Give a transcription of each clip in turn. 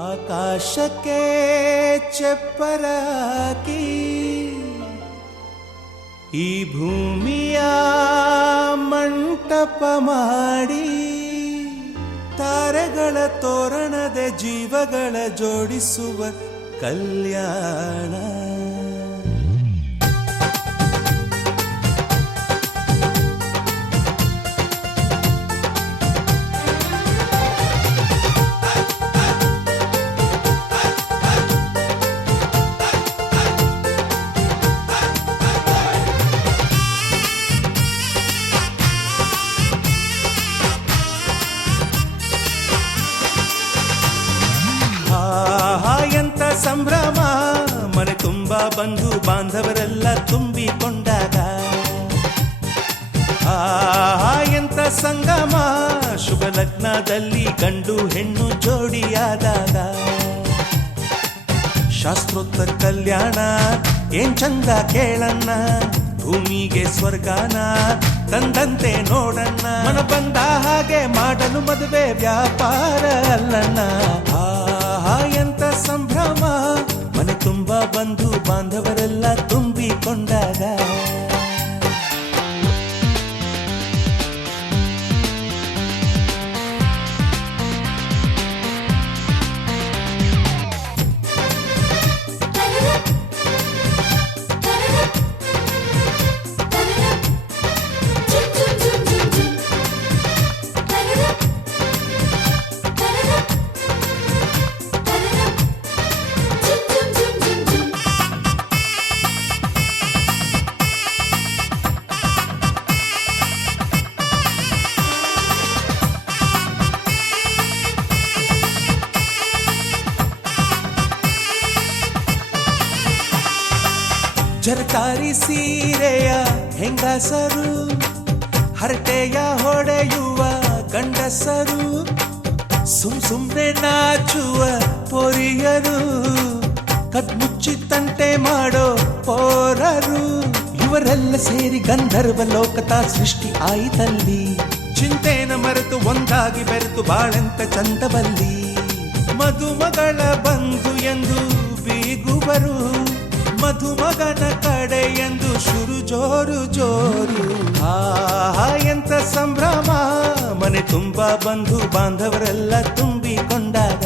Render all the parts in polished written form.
ಆಕಾಶಕ್ಕೆ ಚಪ್ಪರಾಕಿ ಈ ಭೂಮಿಯ ಮಂಟಪ ಮಾಡಿ ತಾರೆಗಳ ತೋರಣದ ಜೀವಗಳ ಜೋಡಿಸುವ ಕಲ್ಯಾಣ. ಎಂತ ಸಂಭ್ರಮ, ಮನೆ ತುಂಬ ಬಂಧು ಬಾಂಧವರೆಲ್ಲ ತುಂಬಿಕೊಂಡಾಗ. ಎಂತ ಸಂಗಮ, ಶುಭ ಲಗ್ನದಲ್ಲಿ ಗಂಡು ಹೆಣ್ಣು ಜೋಡಿಯಾದಾಗ. ಶಾಸ್ತ್ರೋತ್ತರ ಕಲ್ಯಾಣ ಏನ್ ಚಂದ ಕೇಳಣ್ಣ, ಭೂಮಿಗೆ ಸ್ವರ್ಗಾನ ತಂದಂತೆ ನೋಡಣ್ಣ. ಮನ ಬಂದ ಹಾಗೆ ಮಾಡಲು ಮದುವೆ ವ್ಯಾಪಾರ ಅಲ್ಲಣ್ಣ. ಎಂತ ಸಂಭ್ರಮ, ಮನೆ ತುಂಬ ಬಂಧು ಬಾಂಧವರೆಲ್ಲ ತುಂಬಿಕೊಂಡಾಗ. ಜರಕಾರಿ ಸೀರೆಯ ಹೆಂಗಸರು, ಹರಟೆಯ ಹೊಡೆಯುವ ಗಂಡಸರು, ಸುಮ್ನೆ ನಾಚುವ ಪೊರಿಯರು, ಕದ್ಮುಚ್ಚಿ ತಂಟೆ ಮಾಡೋ ಪೋರರು, ಇವರೆಲ್ಲ ಸೇರಿ ಗಂಧರ್ವ ಲೋಕದ ಸೃಷ್ಟಿ ಆಯಿತಲ್ಲಿ. ಚಿಂತೆನ ಮರೆತು ಒಂದಾಗಿ ಬೆರೆತು ಬಾಳೆಂತ ಚಂದವಲ್ಲಿ. ಮದುಮಗಳ ಬಂಧು ಎಂದು ಬೀಗುವರು, ಮಧುಮಗನ ಕಡೆ ಎಂದು ಶುರು ಜೋರು ಜೋರು. ಎಂತ ಸಂಭ್ರಮ, ಮನೆ ತುಂಬ ಬಂಧು ಬಾಂಧವರೆಲ್ಲ ತುಂಬಿಕೊಂಡಾಗ.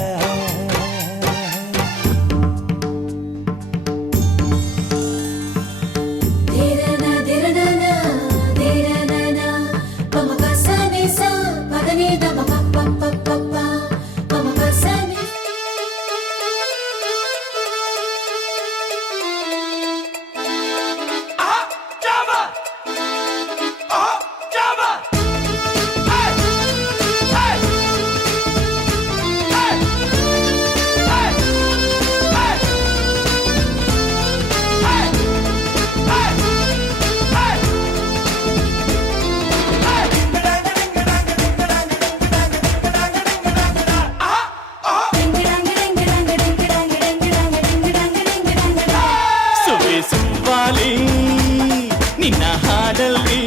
ನಿನ್ನ ಹಾಡಲ್ಲಿ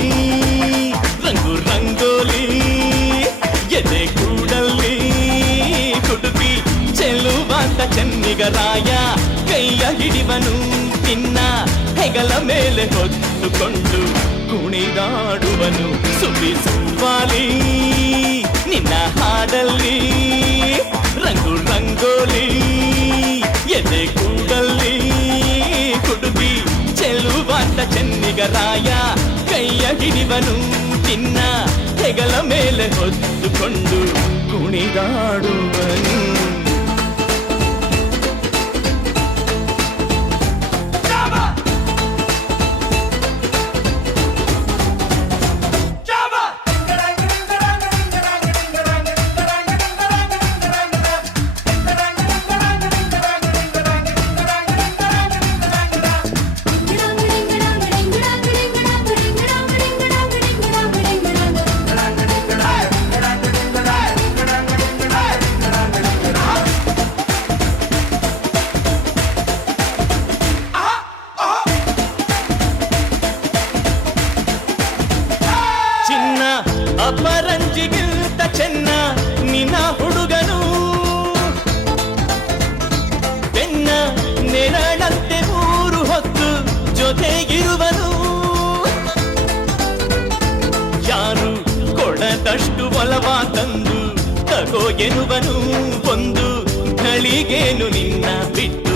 ರಂಗು ರಂಗೋಲಿ, ಎದೆ ಕೂಡಲ್ಲಿ ಕುಡುಕಿ ಚೆಲ್ಲುವಂತ ಚೆನ್ನಿಗರಾಯ. ಕೈಯ ಹಿಡಿವನು ನಿನ್ನ ಹೆಗಲ ಮೇಲೆ ಹೊತ್ತುಕೊಂಡು ಕುಣಿದಾಡುವನು. ಸುಬ್ಬಿ ಸುಬ್ಬಾಲಿ ನಿನ್ನ ಹಾಡಲ್ಲಿ ರಂಗು ರಂಗೋಲಿ, ಎದೆ ಕೂಡಲ್ಲಿ ಕುಡುಕಿ ಚೆಲ್ಲುವಂತ ಚೆನ್ನಿಗರಾಯ. ಕೈಯ ಹಿಡಿವನು ನಿನ್ನ ಹೆಗಲ ಮೇಲೆ ಹೊತ್ತುಕೊಂಡು ಕುಣಿದಾಡುವನು. ಎನ್ನುವನು ಒಂದು ಘಳಿಗೇನು ನಿನ್ನ ಬಿಟ್ಟು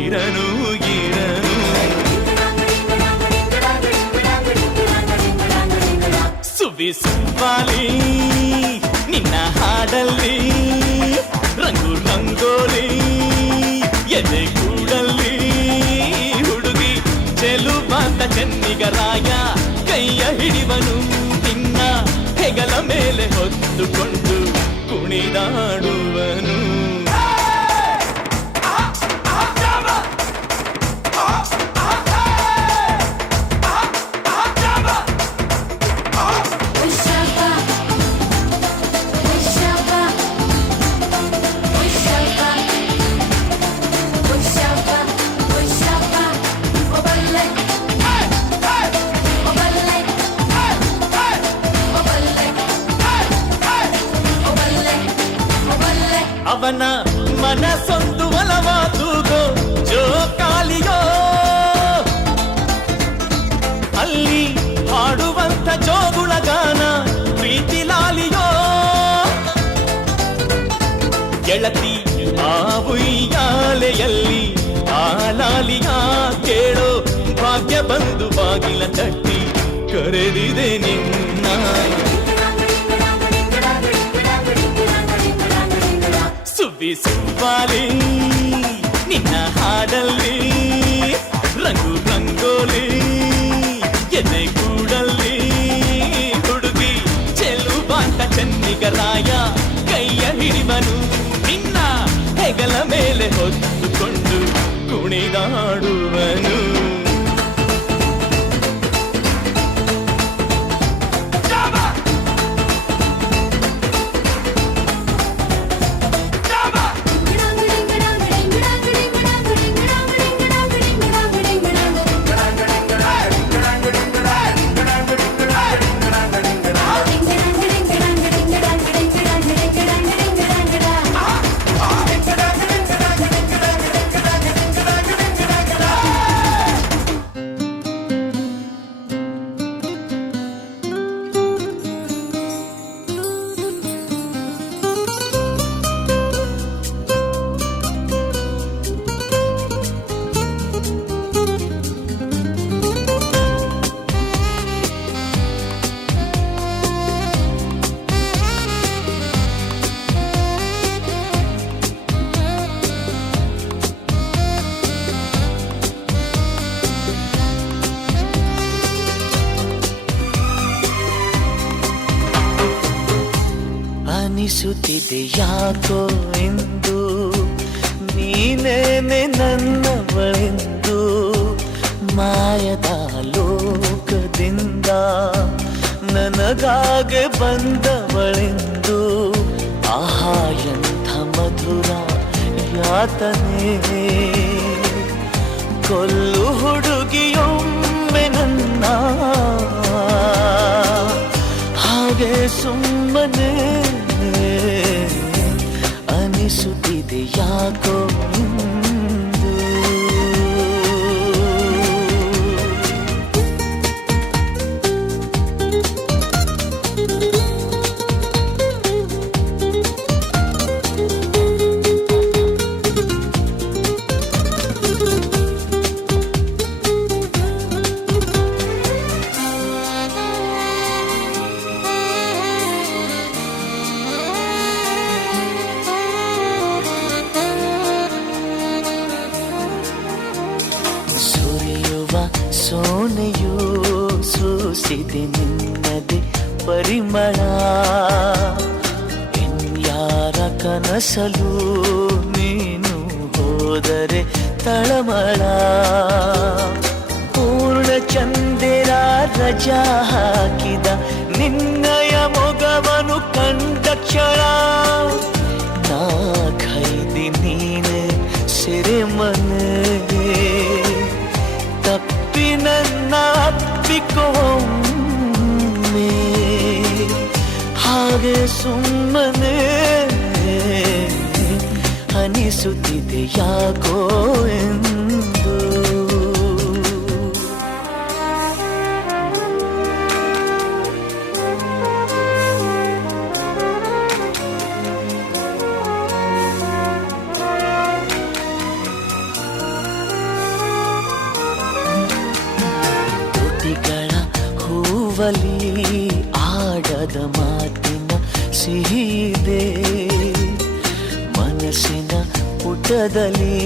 ಇರನು ಇರನು. ಸುವಿ ಸುವ್ವಾಲಿ ನಿನ್ನ ಹಾಡಲ್ಲಿ ರಂಗು ರಂಗೋಲಿ ಎದೆ ಕೂಡಲ್ಲಿ ಹುಡುಗಿ ಚೆಲುವಾದ ಚೆನ್ನಿಗರಾಯ ಕೈಯ ಹಿಡಿವನು ನಿನ್ನ ಹೆಗಲ ಮೇಲೆ ಹೊತ್ತುಕೊಂಡು ಕುಣಿದಾಡುವನು. ಅವನ ಮನಸ್ಸೊಂದು ಒಲವಾದುಗೋ ಜೋಕಾಲಿಯೋ ಅಲ್ಲಿ ಹಾಡುವಂತ ಜೋಗುಳಗಾನ ಪ್ರೀತಿ ಲಾಲಿಯೋ. ಗೆಳತಿ ಆ ಉಯ್ಯಾಲೆಯಲ್ಲಿ ಆ ಲಾಲಿಯ ಕೇಳೋ ಭಾಗ್ಯ ಬಂದು ಬಾಗಿಲ ತಟ್ಟಿ ಕರೆದಿದೆ ನಿನ್ನ. ಸುವಿ ಸುವ್ವಾಲಿ ನಿನ್ನ ಹಾಡಲ್ಲಿ ರಂಗು ರಂಗೋಲಿ ಎದೆ ಕೂಡಲ್ಲಿ ಹುಡುಗಿ ಚೆಲುವಾಂತ ಚೆನ್ನಿಗರಾಯ ಕೈಯ ಹಿಡಿವನು ನಿನ್ನ ಹೆಗಲ ಮೇಲೆ ಹೊತ್ತುಕೊಂಡು ಕುಣಿದಾಡುವನು. ಅನಿಸುತ್ತಿದೆ ಯಾಕೋ ಎಂದು ನೀನೇನೆ ನನ್ನವಳೆಂದು ಮಾಯದ ಲೋಕದಿಂದ ನನಗಾಗೆ ಬಂದವಳೆಂದು. ಆಹಾ ಎಂಥ ಮಧುರ ಯಾತನೆ ಕೊಲ್ಲು ಹುಡುಗಿಯೊಮ್ಮೆ ನನ್ನ ಹಾಗೆ ಸುಮ್ಮನೆ ಅನಿಸುತ್ತಿದೆ ಯಾಕೋ ಎಂದು. ಸೋನೆಯೂ ಸೂಸಿದೆ ನಿನ್ನದೆ ಪರಿಮಳ ಯಾರ ಕನಸಲು ನೀನು ಹೋದರೆ ತಳಮಳ. ಪೂರ್ಣ ಚಂದಿರ ರಜಾ ಹಾಕಿದ ನಿನ್ನಯ ಮೊಗವನು ಕಂಡ ಕ್ಷಣ ನಾ ಖೈದಿ ನೀನೆ ಸೆರೆಮನೆ ತಪ್ಪಿ ನನ್ನ ಅಪ್ಪಿಕೊಮ್ಮೆ ಹಾಗೆ ಸುಮ್ಮನೆ ಅನಿಸುತ್ತಿದೆ ಯಾಕೋ ಎಂದು. ಮನಸ್ಸಿನ ಪುಟದಲ್ಲಿ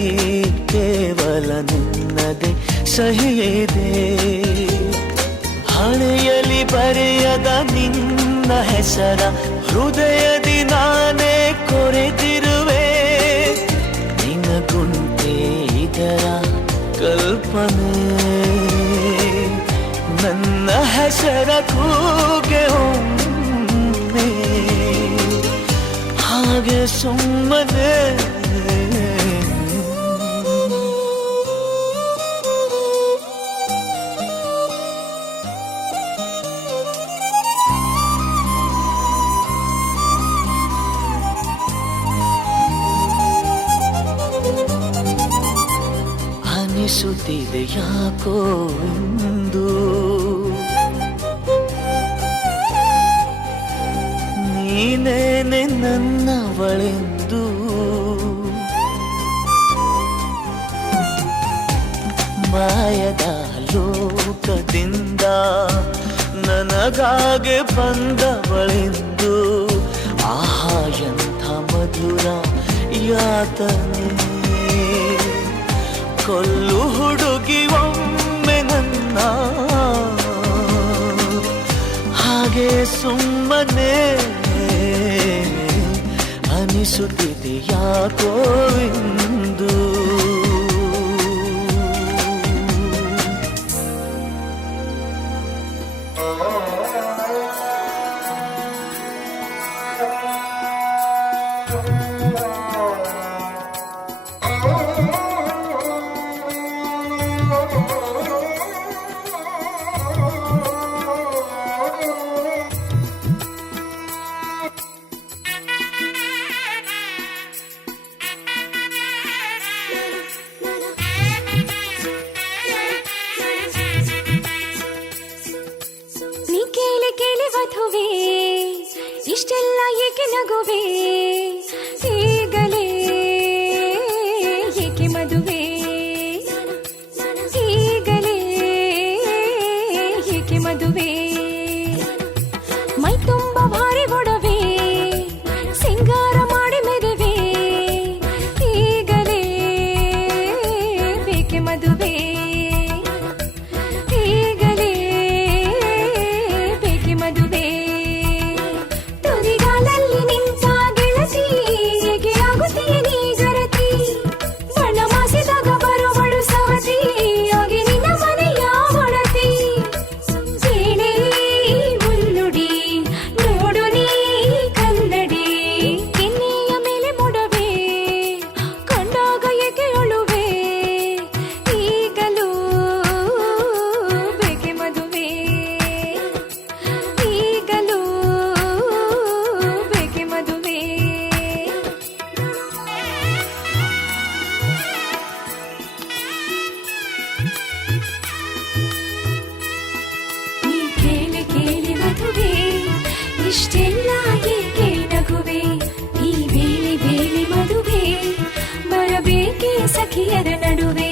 ಕೇವಲ ನಿನ್ನದೇ ಸಹಿಯಿದೆ. ಹಣೆಯಲ್ಲಿ ಬರೆಯದ ನಿನ್ನ ಹೆಸರ ಹೃದಯದಿ ನಾನೇ ಕೊರೆದಿರುವೆ. ನಿನಗುಂಟೆ ಇದರ ಕಲ್ಪನೆ, ನನ್ನ ಹೆಸರ ಕೂಗೆ ಒಮ್ಮೆ ಹಾಗೆ ಸುಮ್ಮನೆ. ಅನಿಸುತ್ತಿದೆ ಯಾಕೋ ಇಂದು ನೀನೇನೆ ನನ್ನವಳೆಂದು. ಮಾಯದ ಲೋಕದಿಂದ ನನಗಾಗೆ ಬಂದವಳೆಂದು. ಆಹಾ ಎಂಥ ಮಧುರ ಯಾತನೆ. ಕೊಲ್ಲು ಹುಡುಗಿ ಒಮ್ಮೆ ನನ್ನ ಹಾಗೆ ಸುಮ್ಮನೆ. ಅನಿಸುತ್ತಿದೆ ಯಾಕೋ ಇಂದು. ಇಷ್ಟೆಲ್ಲ ಏಕೆ ನಗುವೆ, ಈಗಲೇ ಏಕೆ ಮದುವೆ, ಈಗಲೇ ಏಕೆ ಮದುವೆ. ಮೈ ತುಂಬ ಭಾರಿ ಒಡವೆ, ಸಿಂಗಾರ ಮಾಡಿ ಮೆದುವೆ, ಈಗಲೇ ಬೇಕೆ ಮದುವೆ, ಈಗಲೇ ಬೇಕೆ ಮದುವೆ. ಇಷ್ಟೆಲ್ಲ ಏಕೆ ನಗುವೆ, ಈ ಬೇಲಿ ಬೇಲಿ ಮದುವೆ ಬರಬೇಕೆ ಸಖಿಯರ ನಡುವೆ.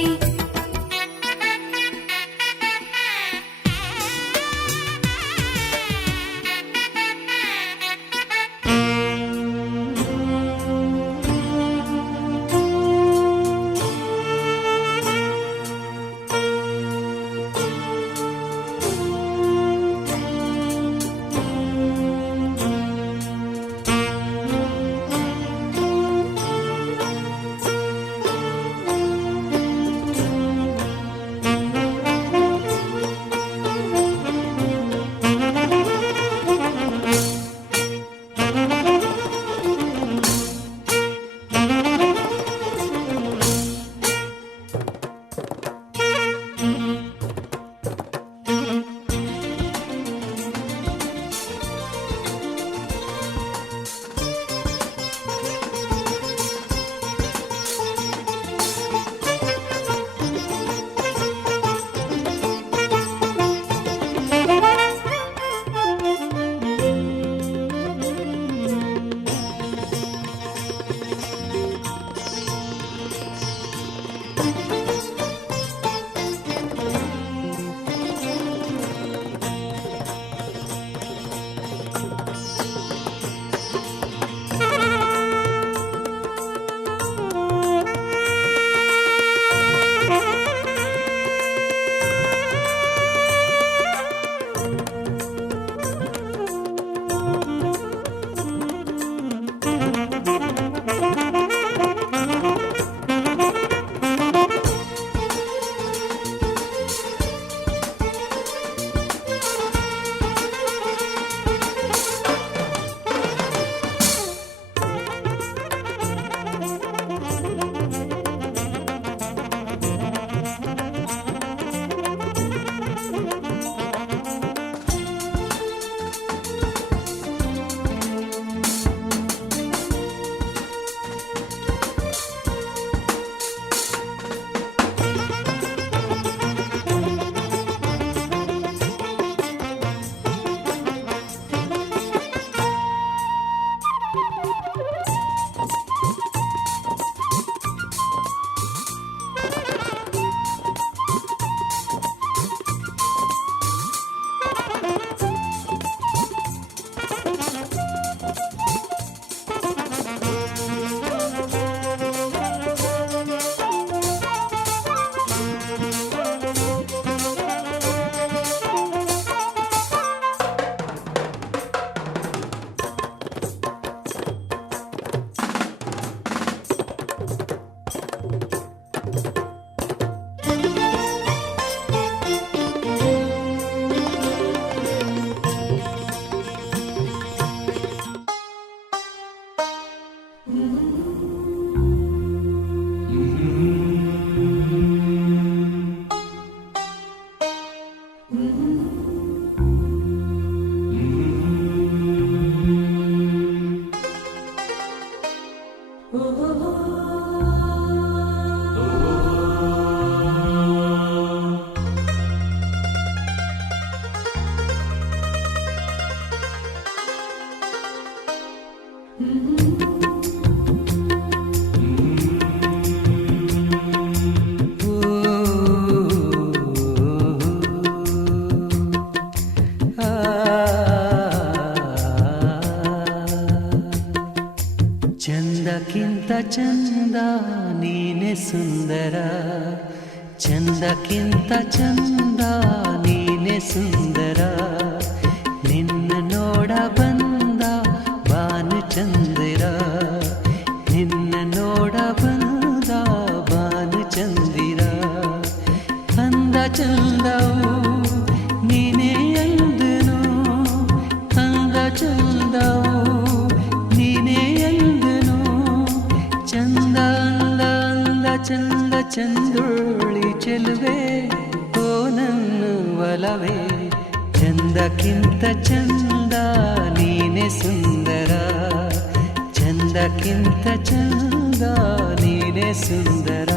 ನೀನೆ ಸುಂದರ ಚಂದಕ್ಕಿಂತ ಚಂದ ನೀನೆ ಸುಂದರ ನಿನ್ನ ನೋಡ ಬಂದ ಬಾನು ಚಂದಿರ ನಿನ್ನ ನೋಡ ಬಂದ ಬಾನು ಚಂದಿರ ಅಂದ ಚಂದವು ನೀನೇ ಅಂದನು ಅಂದ ಚಂದವು ನೀನೇ ಅಂದನು ಚಂದ ಅಂದ ಅಂದ ಚಂದ ಚಂದೋಳಿ ಚೆಲುವೆ ಓ ನನ್ನ ಒಲವೇ ಚಂದಕ್ಕಿಂತ ಚಂದ ನೀನೆ ಸುಂದರ ಚಂದಕ್ಕಿಂತ ಚಂದ ನೀನೆ ಸುಂದರ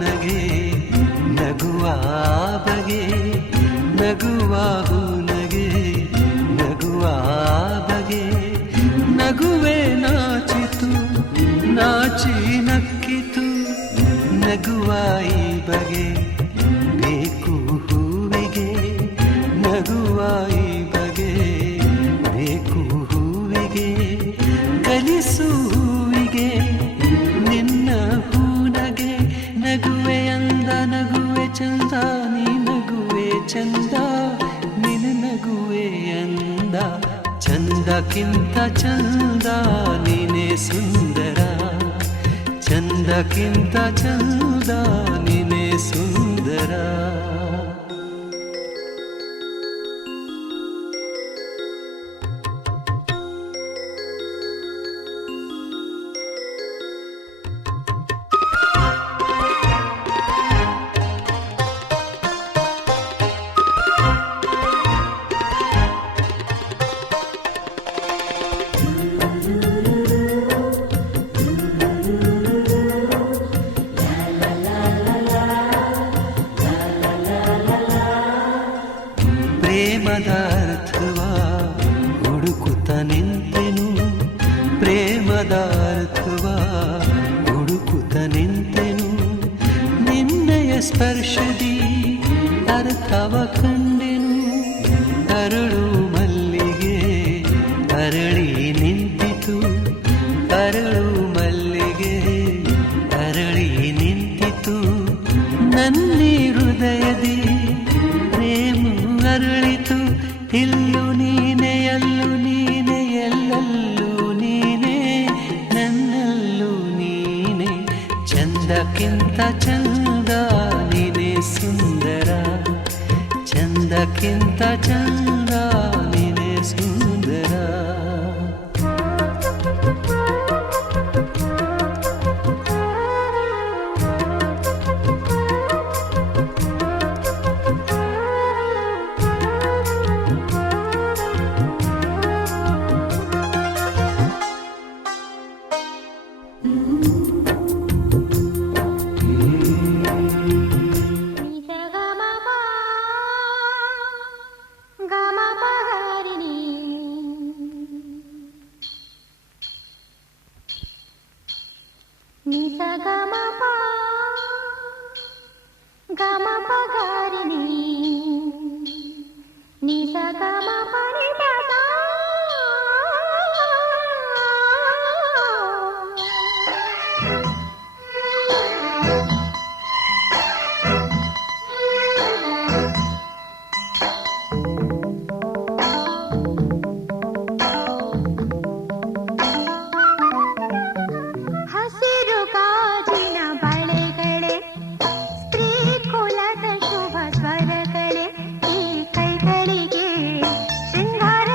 ನಗೆ ನಗುವ ಬಗೆ ನಗುವಾಹು ನಗೆ ನಗುವ ಬಗೆ ನಗುವೆ ನಾಚಿತು ನಾಚಿ ನಕ್ಕಿತು ನಗುವ ಈ ಬಗೆ ಬೇಕು ಹೂವಿಗೆ ನಗುವ ಈ ಬಗೆ ಬೇಕು ಹೂವಿಗೆ ಕಲಿಸು ಹೂವಿಗೆ ನಿನ್ನ ಹೂನಗೆ ನಗುವೆ ಅಂದ ನಗುವೆ ಚಂದ ನೀ ನಗುವೆ ಚಂದ ನಿನ್ನ ನಗುವೆ ಅಂದ ಚಂದಕ್ಕಿಂತ ಚಂದ ನೀನೆ ಸುಂದರ ಚಂದಕ್ಕಿಂತ ಚಂದ ನೀನೆ ಸುಂದರ ಪ್ರೇಮದಾರ್ಥವ ಹುಡುಕುತ್ತ ನಿಂತೆನು ಪ್ರೇಮದಾರ್ಥವ ಹುಡುಕುತ್ತ ನಿಂತೆನು ನಿನ್ನಯ ಸ್ಪರ್ಶದಿ ಅರ್ಥವ ಕಂಡೆನು ಅರಳು ಮಲ್ಲಿಗೆ ಅರಳಿ ನಿಂತಿತು ಅರಳು ಮಲ್ಲಿಗೆ ಅರಳಿ ನಿಂತಿತು ನನ್ನಿ ಹೃದಯದಿ ಪ್ರೇಮ ಅರಳಿತು ಇಲ್ಲು ನೀನೆ ಅಲ್ಲು ನೀನೆ ಎಲ್ಲಲ್ಲೂ ನೀನೆ ನನ್ನಲ್ಲೂ ನೀನೆ ಚಂದಕ್ಕಿಂತ ಚಂದ ನೀನೆ ಸುಂದರ ಚಂದಕ್ಕಿಂತ ಚಂದ ನೀನೆ ಸುಂದರ ಹಸಿರು ಗಾಜಿನ ಬಳೆಗಳೇ ಸ್ತ್ರೀ ಕುಲದ ಶುಭ ಸ್ವರಗಳೇ ಈ ಕೈಗಳಿಗೆ ಶೃಂಗಾರ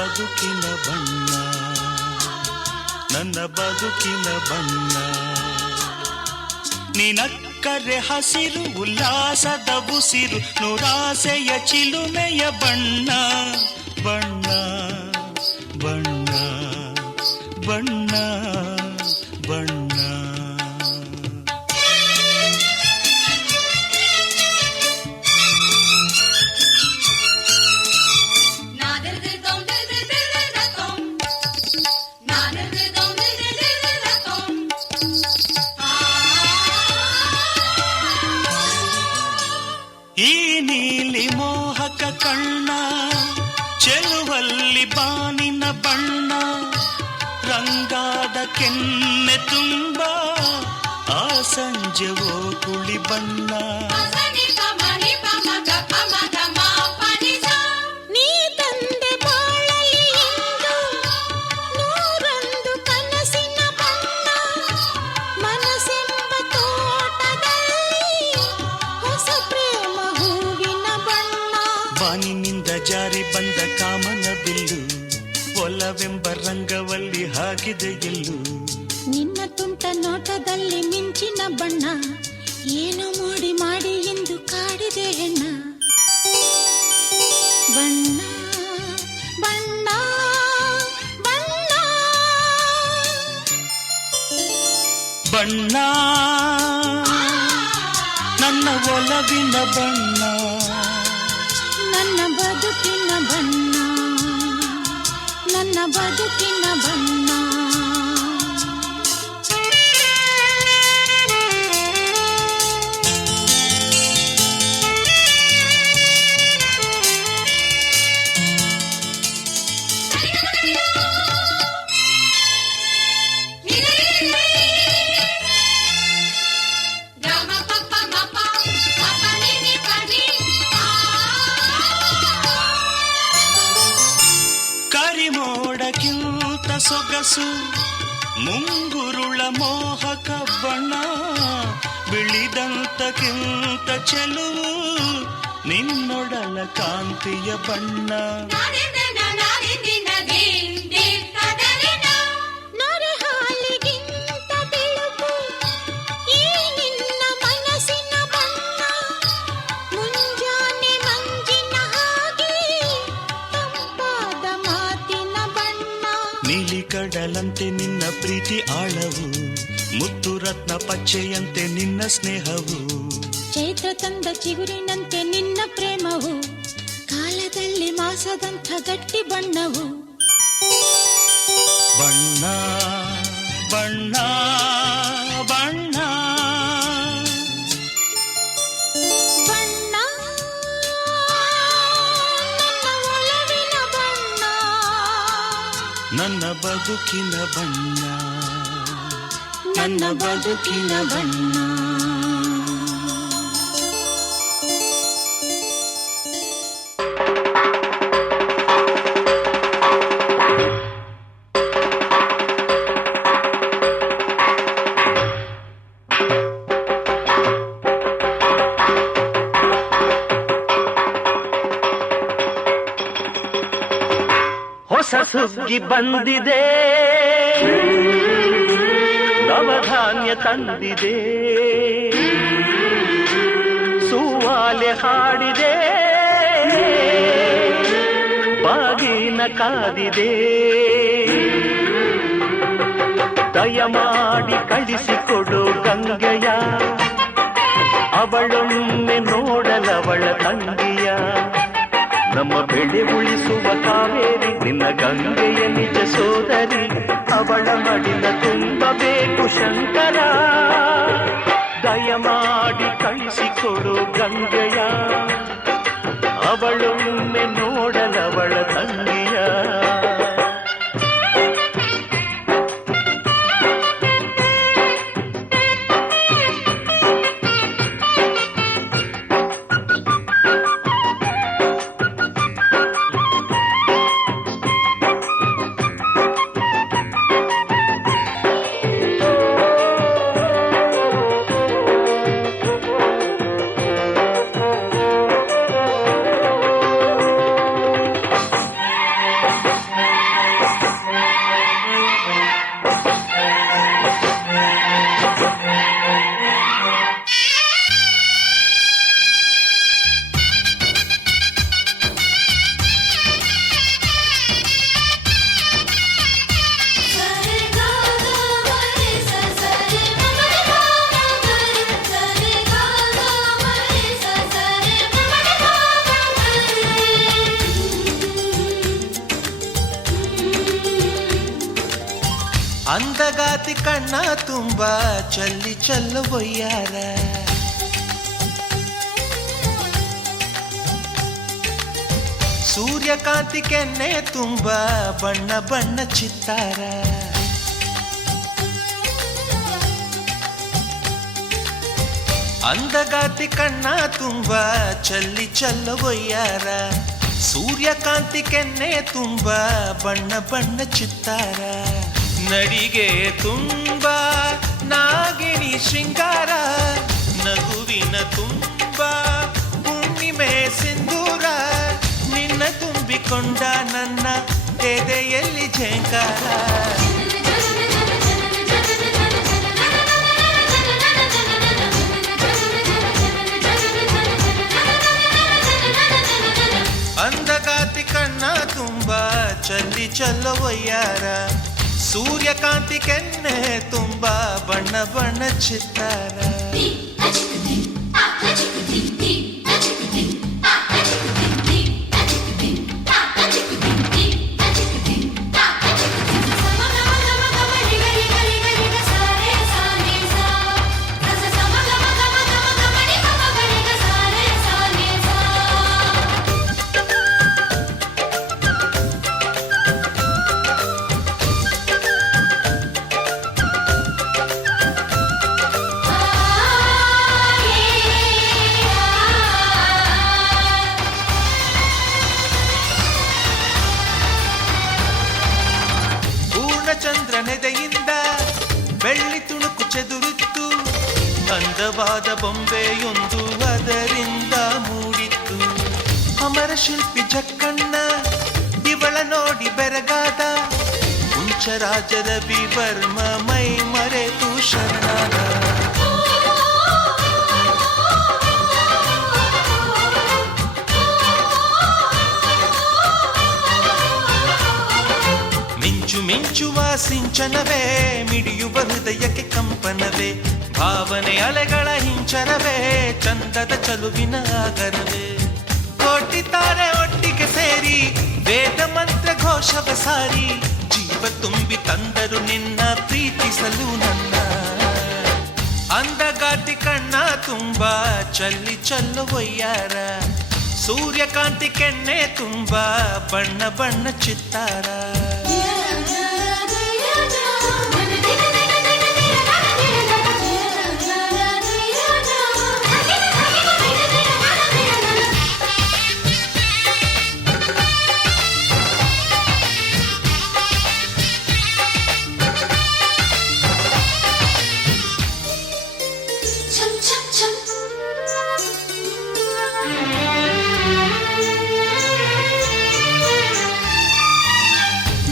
ಬದುಕಿನ ಬಣ್ಣ ನನ್ನ ಬದುಕಿನ ಬಣ್ಣ ನಿನಕ್ಕರೆ ಹಸಿರು ಉಲ್ಲಾಸದ ಉಸಿರು ನೂರಾಸೆಯ ಚಿಲುಮೆಯ ಬಣ್ಣ ಬಣ್ಣ ಬಣ್ಣ ಬಣ್ಣ ಬಣ್ಣ ಈ ನೀಲಿ ಮೋಹಕ ಕಣ್ಣ ಚೆಲುವಲ್ಲಿ ಬಾನಿನ ಬಣ್ಣ ರಂಗಾದ ಕೆನ್ನೆ ತುಂಬ ಆ ಸಂಜೆವೋ ಕುಳಿ ಬಣ್ಣ ನೀ ತಂದೆ ಬಾಳಲಿ ಇಂದು ನೂರೊಂದು ಕನಸಿನ ಬಣ್ಣ ಮನಸ್ಸೆಂಬ ತೋಟದಲ್ಲಿ ಹೊಸ ಪ್ರೇಮ ಹೂವಿನ ಬಣ್ಣ ಬಾನಿನಿಂದ ಜಾರಿ ಬಂದ ಕಾಮನ ಬಿಲ್ಲು ಒಲವೆಂಬ ರಂಗವಲ್ಲಿ ಹಾಕಿದೆ ಎಲ್ಲು ನಿನ್ನ ತುಂಟ ನೋಟದಲ್ಲಿ ಮಿಂಚಿನ ಬಣ್ಣ ಏನು ಮೋಡಿ ಮಾಡಿ ಎಂದು ಕಾಡಿದೆ ಹೆಣ್ಣ ಬಣ್ಣ ಬಣ್ಣ ಬಣ್ಣ ಬಣ್ಣ ನನ್ನ ಒಲವಿನ ಬಣ್ಣ ನನ್ನ ಬದುಕಿನ ಬಣ್ಣ ನನ್ನ ಬದುಕಿನ ಬಣ್ಣ ಕರಿಮೋಡಕ್ಕಿಂತ ಸೊಗಸು ಮುಂಗುರುಳ ಮೋಹಕ ಬಣ್ಣ ಬಿಳಿದಂತಕ್ಕಿಂತ ಚೆಲುವು ನಿನ್ನೊಡಲ ಕಾಂತಿಯ ಬಣ್ಣ ನೊರೆ ಹಾಲಿಗಿಂತ ಬೆಳಕು ಈ ನಿನ್ನ ಮನಸ್ಸಿನ ಬಣ್ಣ ಮುಂಜಾನೆ ಮಂಜಿನ ಹಾಗೆ ತಂಪಾದ ಮಾತಿನ ಬಣ್ಣ ನೀಲಿ ಕಡಲಂತೆ ನಿನ್ನ ಪ್ರೀತಿ ಆಳವು ಮುತ್ತು ರತ್ನ ಪಚ್ಚೆಯಂತೆ ನಿನ್ನ ಸ್ನೇಹವು ಚೈತ್ರ ತಂದ ಚಿಗುರಿನಂತೆ ನಿನ್ನ ಪ್ರೇಮವು ಕಾಲದಲ್ಲಿ ಮಾಸದಂಥ ಗಟ್ಟಿ ಬಣ್ಣವು ಬಣ್ಣ ಬಣ್ಣ ಬಣ್ಣ ಬಣ್ಣ ನನ್ನ ಒಲವಿನ ಬಣ್ಣ ನನ್ನ ಬದುಕಿನ ಬಣ್ಣ ನನ್ನ ಬದುಕಿನ ಬಣ್ಣ ಹೊಸ ಸುಗ್ಗಿ ಬಂದಿದೆ ನವಧಾನ್ಯ ತಂದಿದೆ ಸೂವಾಲೆ ಹಾಡಿದೆ ಬಾಗಿನ ಕಾದಿದೆ ದಯಮಾಡಿ ಕಳಿಸಿಕೊಡು ಗಂಗೆಯ ಅವಳೊಮ್ಮೆ ನೋಡಲವಳ ತಂಗಿಯ ನಮ್ಮ ಬೆಳೆ ಉಳಿಸುವ ಕಾವೇರಿ ನಿನ್ನ ಗಂಗೆಯ ನಿಜ ಸೋದರಿ ಅವಳ ಮಡಿಲ ತುಂಬಬೇಕು ಶಂಕರ ದಯಮಾಡಿ ಕಳಿಸಿಕೊಡು ಗಂಗೆಯ ಅವಳೊಮ್ಮೆ ನೋಡಲವಳ ತಂಗಿಯ ಅಂದಗಾತಿ ಕಣ್ಣ ತುಂಬ ಚಲ್ಲಿ ಚೆಲ್ಲುವಯ್ಯಾರ ಸೂರ್ಯಕಾಂತಿ ಕೆನ್ನೆ ತುಂಬ ಬಣ್ಣ ಬಣ್ಣ ಚಿತ್ತಾರ ಅಂದಗಾತಿ ಕಣ್ಣ ತುಂಬ ಚಲ್ಲಿ ಚೆಲ್ಲುವಯ್ಯಾರ ಸೂರ್ಯಕಾಂತಿ ಕೆನ್ನೆ ತುಂಬ ಬಣ್ಣ ಬಣ್ಣ ಚಿತ್ತಾರ ನಡಿಗೆ ತುಂಬ ನಾಗಿಣಿ ಶೃಂಗಾರ ನಗುವಿನ ತುಂಬ ಹುಣ್ಣಿಮೆ ಸಿಂಧೂರ ನಿನ್ನ ತುಂಬಿಕೊಂಡ ನನ್ನ ಎದೆಯಲ್ಲಿ ಝೇಂಕಾರ ಅಂದಗಾತಿ ಕಣ್ಣ ತುಂಬ ಚಲ್ಲಿ ಚೆಲ್ಲುವಯ್ಯಾರ ಸೂರ್ಯಕಾಂತಿ ಕೆನ್ನೆ ತುಂಬ ಬಣ್ಣ ಬಣ್ಣ ಚಿತ್ತಾರ ಚಂದ್ರನೆದೆಯಿಂದ ಬೆಳ್ಳಿ ತುಣುಕು ಚೆದುರಿತ್ತು ಅಂದವಾದ ಬೊಂಬೆಯೊಂದು ಅದರಿಂದ ಮೂಡಿತ್ತು ಅಮರ ಶಿಲ್ಪಿ ಜಕ್ಕಣ್ಣ ಇವಳ ನೋಡಿ ಬೆರಗಾದ ಹುಂಚರಾಜದ ಬಿವರ್ಮ ಮೈ ಮರೆತು ಶರಣಾದ ಮಿಂಚುವ ಸಿಂಚನವೇ ಮಿಡಿಯುವ ಹೃದಯಕ್ಕೆ ಕಂಪನವೇ ಭಾವನೆ ಅಲೆಗಳ ಹಿಂಚರವೇ ಚಂದದ ಚಲುವಿನ ಆಗರವೇ ಕೋಟಿ ತಾರೆ ಒಟ್ಟಿಗೆ ಸೇರಿ ವೇದ ಮಂತ್ರ ಘೋಷವ ಸಾರಿ ಜೀವ ತುಂಬಿ ತಂದರು ನಿನ್ನ ಪ್ರೀತಿಸಲು ನನ್ನ ಅಂದಗಾತಿ ಕಣ್ಣ ತುಂಬ ಚಲ್ಲಿ ಚೆಲ್ಲುವಯ್ಯಾರ ಸೂರ್ಯಕಾಂತಿ ಕೆನ್ನೆ ತುಂಬ ಬಣ್ಣ ಬಣ್ಣ ಚಿತ್ತಾರ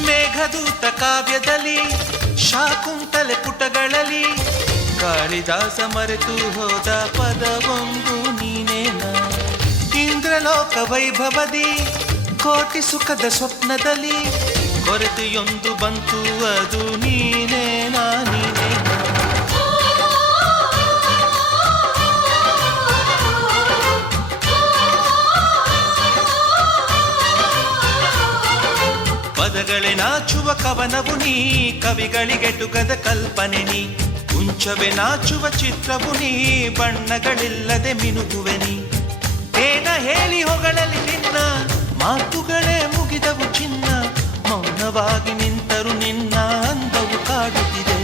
ಮೇಘದೂತ ಕಾವ್ಯದಲ್ಲಿ ಶಾಕುಂತಲೆ ಪುಟಗಳಲ್ಲಿ ಕಾಳಿದಾಸ ಮರೆತು ಹೋದ ಪದವೊಂದು ನೀನೇನ ಇಂದ್ರಲೋಕ ವೈಭವದಿ ಕೋಟಿ ಸುಖದ ಸ್ವಪ್ನದಲ್ಲಿ ಕೊರತೆಯೊಂದು ಬಂತು ಅದು ನೀನೇನಾ ನೀನೇನ ಪದಗಳೇ ನಾಚುವ ಕವನವು ನೀ ಕವಿಗಳಿಗೆಟುಕದ ಕಲ್ಪನೆ ನೀ ಕುಂಚವೇ ನಾಚುವ ಚಿತ್ರವು ನೀ ಬಣ್ಣಗಳಿಲ್ಲದೆ ಮಿನುಗುವೆ ನೀ ಏನ ಹೇಳಿ ಹೊಗಳಲಿ ನಿನ್ನ ಮಾತುಗಳೇ ಮುಗಿದವು ಚಿನ್ನ ಮೌನವಾಗಿ ನಿಂತರು ನಿನ್ನ ಅಂದವು ಕಾಡುತ್ತಿದೆ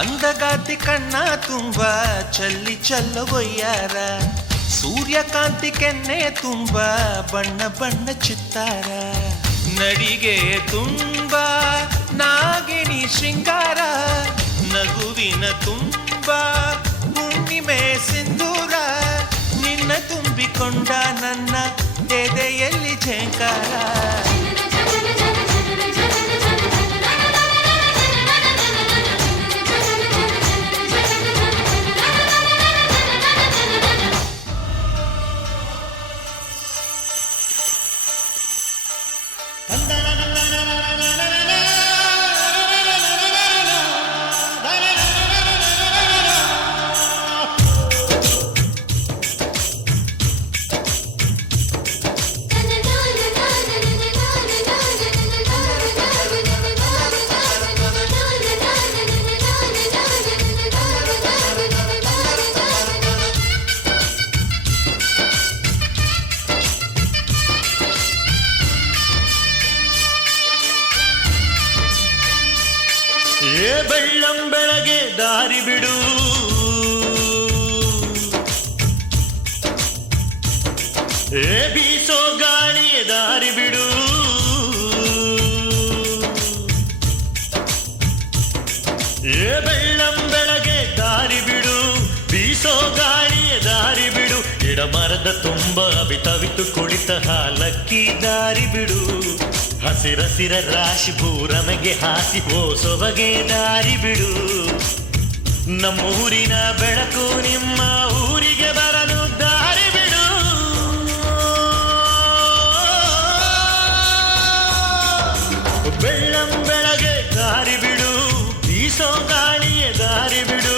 ಅಂದಗಾತಿ ಕಣ್ಣ ತುಂಬ ಚಲ್ಲಿ ಚೆಲ್ಲುವಯ್ಯಾರ ಸೂರ್ಯಕಾಂತಿ ಕೆನ್ನೆ ತುಂಬ ಬಣ್ಣ ಬಣ್ಣ ಚಿತ್ತಾರ ನಡಿಗೆ ತುಂಬ ನಾಗಿಣಿ ಶೃಂಗಾರ ನಗುವಿನ ತುಂಬ ಹುಣ್ಣಿಮೆ ಸಿಂಧೂರ ನಿನ್ನ ತುಂಬಿಕೊಂಡ ನನ್ನ ಎದೆಯಲ್ಲಿ ಝೇಂಕಾರ ಬೆಳ್ಳಂ ಬೆಳಗ್ಗೆ ದಾರಿ ಬಿಡು ಬೀಸೋ ಗಾಳಿಯ ದಾರಿ ಬಿಡು ಬೆಳ್ಳಂ ಬೆಳಗ್ಗೆ ದಾರಿ ಬಿಡು ಬೀಸೋ ಗಾಳಿಯ ದಾರಿ ಬಿಡು ಗಿಡ ಮರದ ತುಂಬ ಅವಿತವಿತು ಕುಳಿತ ಹಾಲಕ್ಕಿ ದಾರಿ ಬಿಡು ಹಸಿರಸಿರ ರಾಶಿ ಪೂರಮೆಗೆ ಹಾಸಿ ಸೊಬಗೆ ದಾರಿ ಬಿಡು ನಮ್ಮೂರಿನ ಬೆಳಕು ನಿಮ್ಮ ಊರಿಗೆ ಬರಲು ದಾರಿ ಬಿಡು ಬೆಳ್ಳಂ ಬೆಳಗ್ಗೆ ದಾರಿ ಬಿಡು ಬೀಸೋ ಗಾಳಿಯ ದಾರಿ ಬಿಡು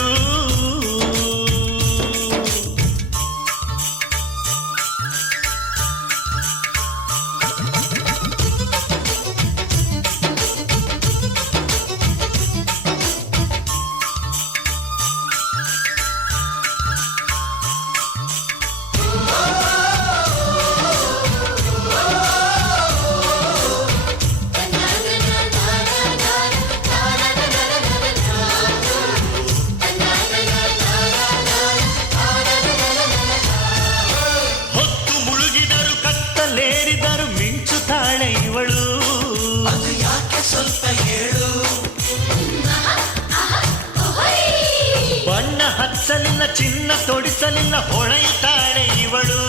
ಬಣ್ಣ ಹಚ್ಚಲಿಲ್ಲ ಚಿನ್ನ ತೊಡಿಸಲಿಲ್ಲ ಹೊಳೆಯುತ್ತಾಳೆ ಇವಳು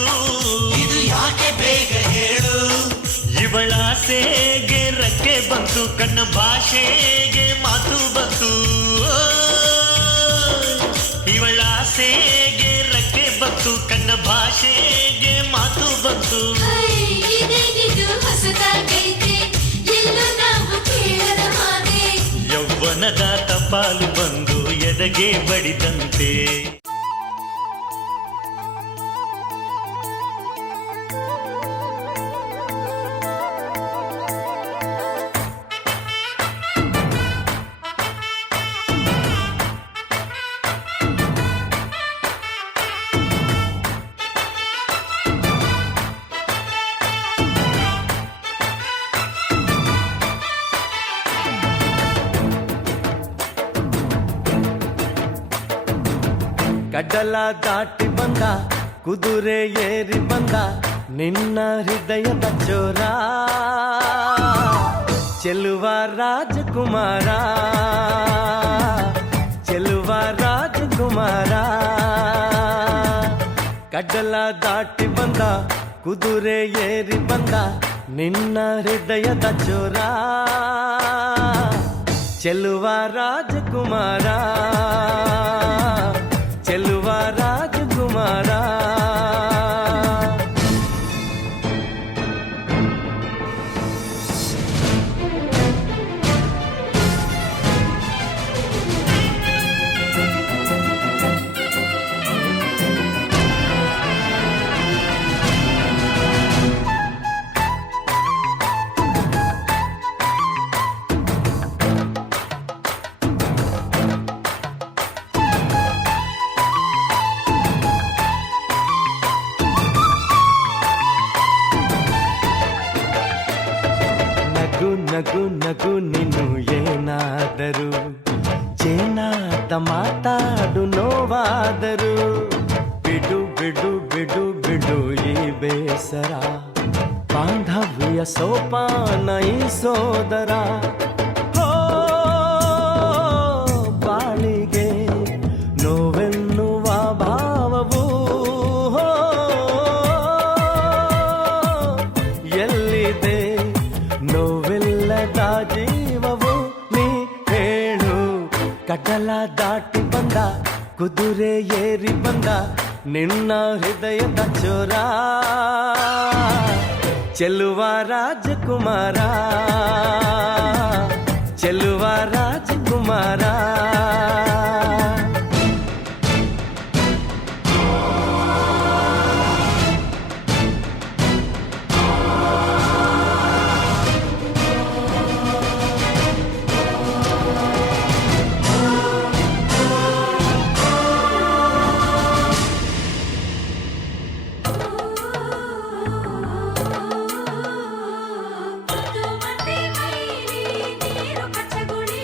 ಇದು ಯಾಕೆ ಬೇಗ ಹೇಳು ಇವಳ ಆಸೆಗೆ ರೆಕ್ಕೆ ಬಂತು ಕಣ್ಣ ಭಾಷೆಗೆ ಮಾತು ಬಂತು ಇವಳ ಆಸೆಗೆ ರೆಕ್ಕೆ ಬಂತು ಕಣ್ಣ ಭಾಷೆಗೆ ಮಾತು ಬಂತು ಯೌವನದ ಟಪಾಲು ಬಂದು ಎದೆಗೆ ಬಡಿದಂತೆ ಕಡಲ ದಾಟಿ ಬಂದ ಕುದುರೆ ಏರಿ ಬಂದ ನಿನ್ನ ಹೃದಯದ ಚೋರ ಚೆಲುವ ರಾಜಕುಮಾರ ಚೆಲುವ ರಾಜಕುಮಾರ ಕಡಲ ದಾಟಿ ಬಂದ ಕುದುರೆ ಏರಿ ಬಂದ ನಿನ್ನ ಹೃದಯದ ಚೋರ ಚೆಲುವ ರಾಜಕುಮಾರ ಚೆಲುವ ರಾಜಕುಮಾರ ನಗು ನಗು ನೀನು ಏನಾದರೂ ಚೇನಾದ ಮಾತಾಡು ನೋವಾದರೂ ಬಿಡು ಬಿಡು ಬಿಡು ಬಿಡು ಈ ಬೇಸರ ಬಾಂಧವ್ಯ ಸೋಪಾನ ಈ ಸೋದರ ಬಾಳಿಗೆ ನೋವೆನ್ನುವ ಭಾವವು ಎಲ್ಲಿದೆ ನೋವಿಲ್ಲದ ಜೀವವು ನೀ ಹೇಳು ಕಡಲ ದಾಟಿ ಬಂದ ಕುದುರೆ ಏರಿ ಬಂದ ನಿನ್ನ ಹೃದಯದ ಚೋರ ಚೆಲುವ ರಾಜಕುಮಾರ ಚೆಲುವ ರಾಜಕುಮಾರ ನೀರು ಪಚ್ಚಗುಳಿ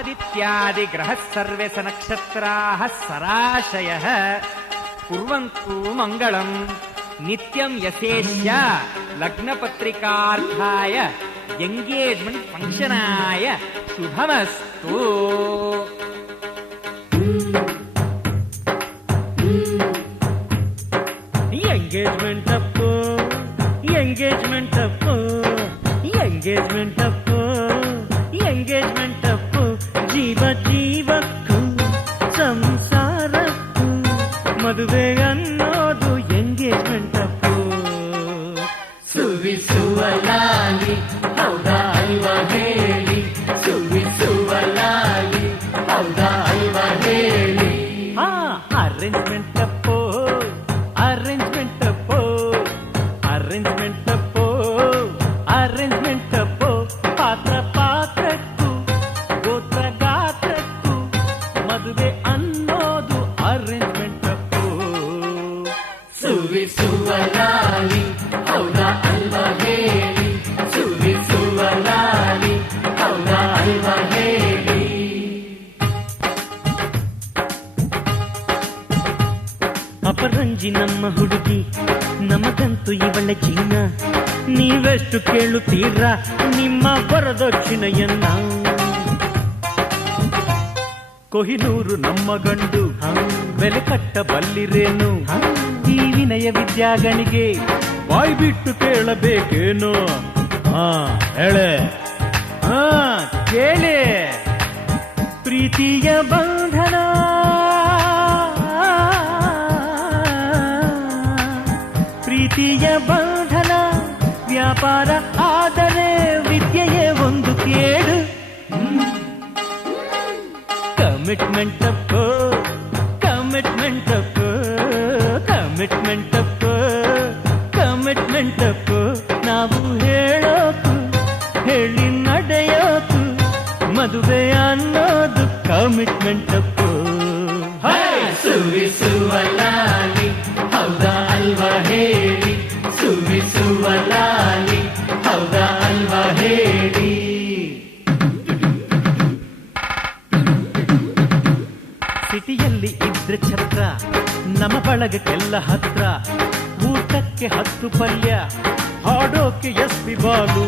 ಆದಿತ್ಯಾದಿಗ್ರಹः ಸರ್ವೇ ಸ ನಕ್ಷತ್ರಾः ಸರಾಶಯः ಕುರ್ವಂತು ಮಂಗಳಂ ನಿತ್ಯಂ ಯಶೇಷ್ಯ ಲಗ್ನಪತ್ರಿಕಾರ್ಥಾಯ ಎಂಗೇಜ್ಮೆಂಟ್ ಫಂಕ್ಷನಾಯ ಶುಭಮಸ್ತು. ಎಂಗೇಜ್ಮೆಂಟ್ ಅಪ್ಪು ಎಂಗೇಜ್ಮೆಂಟ್ ಅಪ್ಪು ಎಂಗೇಜ್ಮೆಂಟ್ ಅಪ್ಪು ಎಂಗೇಜ್ಮೆಂಟ್ ಅಪ್ಪು ಜೀವ ಜೀವಕ್ಕೂ ಸಂಸಾರಕ್ಕೂ ಮದುವೆ ಅನ್ನೋದು ಎಂಗೇಜ್ಮೆಂಟ್ ಅಪ್ಪು. ಸುವಿಸುವಲಾಲಿ ಹೌದಾ ಅಲ್ವಾ ಹೇಳಿ, ಸುವಿಸುವಲಾಲಿ ಹೌದಾ ಅಲ್ವಾ ಹೇಳಿ. Arrangement Appu arrangement Appu arrangement Appu arrangement Appu ಪಾತ್ರ ಪಾತ್ರಕ್ಕೂ ಗೋತ್ರ ಗಾತ್ರಕ್ಕೂ ಮದುವೆ ಅನ್ನೋದು ಅರೇಂಜ್ಮೆಂಟ್ ಅಪ್ಪು. ಸುವಿಸುವಲಾಲಿ ಹೌದಾ ಅಲ್ವಾ ಹೇಳಿ, ಸುವಿಸುವಲಾಲಿ ಹೌದಾ ಅಲ್ವಾ ಹೇಳಿ. ಅಪರಂಜಿ ನಮ್ಮ ಹುಡುಗಿ ನಮಗಂತೂ ಇವಳ ಚಿನ್ನ, ನೀವೆಷ್ಟು ಕೇಳುತ್ತೀರಾ ನಿಮ್ಮ ವರದಕ್ಷಿಣೆಯನ್ನ. ಕೊಹಿನೂರು ನಮ್ಮ ಗಂಡು ಬೆಲೆ ಕಟ್ಟಬಲ್ಲಿರೇನು, ಈ ವಿನಯ ವಿದ್ಯಾಗಣಿಗೆ ಬಾಯ್ ಬಿಟ್ಟು ಕೇಳಬೇಕೇನು. ಹೇಳೆ ಕೇಳಿ. ಪ್ರೀತಿಯ ಬಂಧನ ಪ್ರೀತಿಯ ಬಂಧನ ವ್ಯಾಪಾರ ಆದರೆ ವಿದ್ಯೆಯೇ ಒಂದು ಕೇಡು. Commitment Appu commitment Appu commitment Appu commitment Appu. ನಾವು ಹೇಳೋಕು ಹೇಳಿ ನಡೆಯೋಕು ಮದುವೆ ಅನ್ನೋದು ಕಮಿಟ್ಮೆಂಟ್ ಅಪ್ಪು. ಸುವಿಸುವಲಾಲಿ ಹೌದಾ ಅಲ್ವಾ ಹೇಳಿ, ಸುವಿಸುವಲಾಲಿ ಹೌದಾ ಅಲ್ವಾ ಹೇಳಿ. ಸಿಟಿಯಲ್ಲಿ ಇದ್ರೆ ಛತ್ರ ನಮ್ಮ ಬಳಗಕ್ಕೆಲ್ಲ ಹತ್ರ, ಊಟಕ್ಕೆ 10 ಪಲ್ಯ ಹಾಡೋಕೆ ಎಸ್ಪಿ ಬಾಲು.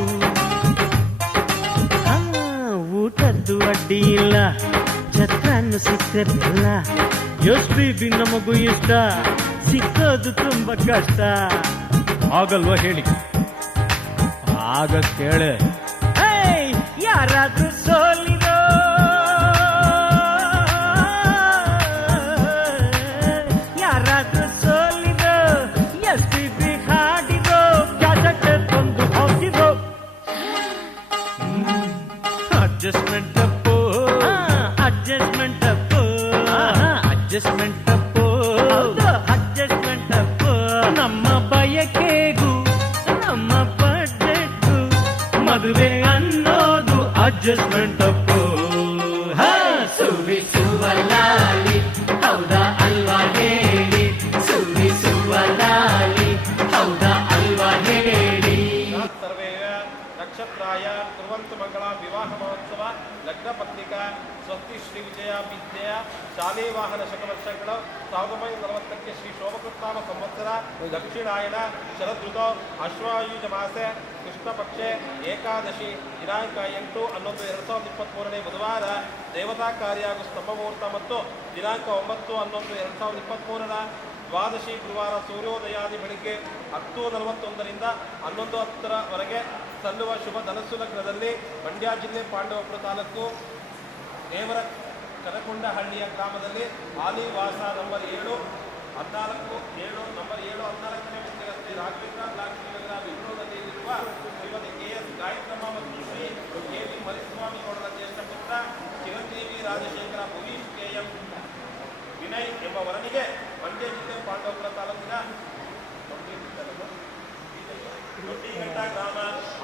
ಊಟದ್ದು ಅಡ್ಡಿ ಇಲ್ಲ, ಛತ್ರನ್ನು ಸಿಕ್ಕದಿಲ್ಲ. ಎಸ್ಪಿ ನಮಗೂ ಇಷ್ಟ, ಸಿಕ್ಕೋದು ತುಂಬಾ ಕಷ್ಟ. ಆಗಲ್ವಾ ಹೇಳಿ, ಆಗ ಕೇಳೆ. ಯಾರಾದ್ರೂ ಸೋಲಿರೋ ಯಾರಾದ್ರೂ ಸೋಲಿರೋ ಎಸ್ಪಿ ಹಾಡಿರೋ ಕ್ಯಾಸೆಟ್ ತಂದು ಹಾಕಿರೋ. Adjustment Appu adjustment Appu adjustment Appu adjustment Appu. ನಮ್ಮ ಬಯಕೆಗೂ ನಮ್ಮ ಬಡ್ಜೆಟ್ಗೂ ಮದುವೆ ಅನ್ನೋದು ಅಡ್ಜಸ್ಟ್ಮೆಂಟ್ ಅಪ್ಪು. ಸುವಿಸುವಲಾಲಿ ಹೌದಾ ಅಲ್ವಾ ಹೇಳಿ, ಸುವಿಸುವಲಾಲಿ ಹೌದಾ ಅಲ್ವಾ ಹೇಳಿ. ಸರ್ವೇ ನಕ್ಷತ್ರಾಯ ಕುರ್ವಂತು ಮಂಗಳ ವಿವಾಹ ಮಹೋತ್ಸವ ಲಗ್ನ ಪತ್ರಿಕಾ ಸ್ವಸ್ತಿ ಶ್ರೀ ವಿಜಯ ವಿದ್ಯೆಯ ಶಾಲೆ ವಾಹನ ಶಕವರ್ಷಗಳು 1940 ಶ್ರೀ ಶೋಭಕೃತ್ನಾಮ ಸಂವತ್ಸರ ದಕ್ಷಿಣಾಯನ ಶರದೃತೋ ಅಶ್ವಾಯುಜ ಮಾಸೆ ಕೃಷ್ಣ ಪಕ್ಷೆ ಏಕಾದಶಿ ದಿನಾಂಕ 8/11/2023 ಬುಧವಾರ ದೇವತಾ ಕಾರ್ಯ ಹಾಗೂ ಸ್ತಂಭ ಮುಹೂರ್ತ ಮತ್ತು ದಿನಾಂಕ 9/11/2023 ದ್ವಾದಶಿ ಗುರುವಾರ ಸೂರ್ಯೋದಯಾದಿ ಬೆಳಿಗ್ಗೆ 10:41 11:10 ಸಲ್ಲುವ ಶುಭ ಧನಸ್ಸು ಲಗ್ನದಲ್ಲಿ ಮಂಡ್ಯ ಜಿಲ್ಲೆ ಪಾಂಡವಪುರ ತಾಲೂಕು ದೇವರ ಕನಕೊಂಡಹಳ್ಳಿಯ ಗ್ರಾಮದಲ್ಲಿ ಹಾಲಿ ವಾಸ ನಂಬರ್ 7 14 ಶ್ರೀ ರಾಘವೇಂದ್ರ ಬ್ಲಾಕ್ ಶ್ರೀನಗರ ಬೆಂಗಳೂರಿನಲ್ಲಿ ಇರುವ ಶ್ರೀಮತಿ KS ಗಾಯತ್ರಮ್ಮ ಮತ್ತು ಶ್ರೀ KV ಮರಿಸ್ವಾಮಿ ಗೌಡರ ಜ್ಯೇಷ್ಠ ಪುತ್ರ ಚಿರಂಜೀವಿ ರಾಜಶೇಖರ ಭುವೀಶ್ KM ವಿನಯ್ ಎಂಬ ವರನಿಗೆ ಮಂಡ್ಯ ಜಿಲ್ಲೆ ಪಾಂಡವಪುರ ತಾಲೂಕಿನ ದೊಡ್ಡಿಘಟ್ಟ ಗ್ರಾಮ